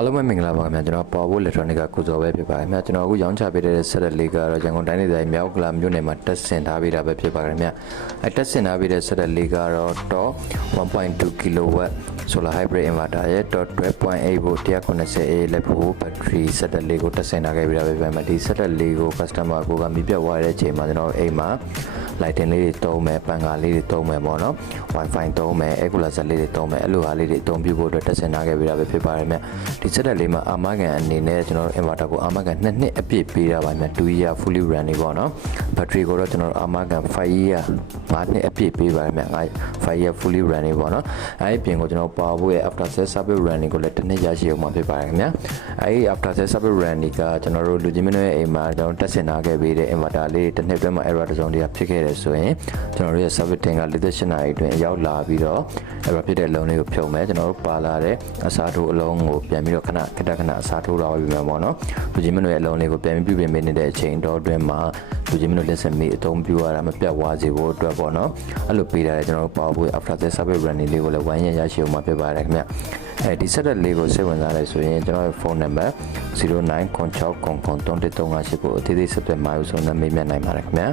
အားလုံးပဲမင်္ဂလာပါခင်ဗျာကျွန်တော်ပေါ်ဖို့ electronic ကကိုစောပဲဖြစ်ပါတယ်ခင်ဗျာကျွန်တော်အခုရောင်းချပေးတဲ့ဆက်လက်လေးကတော့ရန်ကုန်တိုင်းဒေသကြီးမြောက်ကလာမြို့နယ်မှာတက်ဆင်ထားပေးတာပဲဖြစ်ပါတယ်ခင်ဗျာအဲတက်ဆင်ထားပေးတဲ့ဆက်လက်လေးကတော့တော့1.2 kW solar hybrid inverter ရဲ့ .12.8 volt 190A လက်ဖို့ battery ဆက်လက်လေးကိုတက်ဆင်ထားခဲ့ပေးတာပဲဖြစ်ပါတယ်ဒီဆက်လက်လေးကို customer ကိုကမိပြတ်သွားတဲ့အချိန်မှာကျွန်တော်အိမ်မှာ lighting လေးတွေသုံးမယ်ပန်ကာလေးတွေသုံးမယ်ပေါ့နော် wifi သုံးမယ် air cooler ဆက်လေးတွေသုံးမယ်အဲ့လိုဟာလေးတွေအသုံးပြုဖို့အတွက်တက်ဆင်ထားခဲ့ပေးတာပဲဖြစ်ပါတယ်မြတ်ဒီစက်တက်လေးမှာအာမကန်အနေနဲ့ကျွန်တော်တို့ inverter ကိုအာမကန်2နှစ်အပြည့်ပေးတာပါမြတ်2 year fully running ပေါ့နော် battery ကိုတော့ကျွန်တော်တို့အာမကန်5 year 5နှစ်အပြည့်ပေးပါတယ်မြတ်5 year fully running ပေါ့နော်အဲ့ဒီပြင်ကိုကျွန်တော် power ဖို့ရဲ့ after sales service running ကိုလည်းတစ်နှစ်ရရှိအောင်မှာဖြစ်ပါတယ်ခင်ဗျာအဲ့ဒီ after sales service running ကကျွန်တော်တို့လူကြီးမင်းတို့ရဲ့အိမ်မှာကျွန်တော်တက်ဆင်ထားခဲ့ပေးတဲ့ inverter လေးတစ်နှစ်အတွင်းမှာ error တစ်စုံတစ်ရာဖြစ်ခဲ့တယ်ဆိုရင်ကျွန်တော်တို့ရဲ့ service team က48နာရီအတွင်းရောက်လာပြီးတော့ error ဖြစ်တဲ့အလုံးလေးကိုဖြုံမယ်ကျွန်တော်တို့ပါလာတဲ့အစားထိုးအလုံးကိုပြန်ပြီးတော့ခဏခဏခဏအစားထိုးတော့ပြီးမှာပေါ့နော်လူကြီးမင်းတို့ရဲ့အလုံးလေးကိုပြန်ပြီးပြုပြင်ပေးနေတဲ့အချိန်တော့အတွင်းမှာလူကြီးမင်းတို့လက်ဆက်မိအသုံးပြုရတာမပြတ်ဝါစေဖို့အတွက်ပေါ့နော်အဲ့လိုပေးထားတဲ့ကျွန်တော်တို့ power boy after the service running လေးကိုလည်းဝိုင်းရရရှိအောင်မှာဖြစ်ပါတယ်ခင်ဗျအဲဒီ set လေးကိုစိတ်ဝင်စားတယ်ဆိုရင်ကျွန်တော်ရဲ့ဖုန်းနံပါတ်0996993358ကိုအသေးသေးဆက်သွယ်မှာလို့ဆိုနေမေးမြန်းနိုင်ပါတယ်ခင်ဗျာ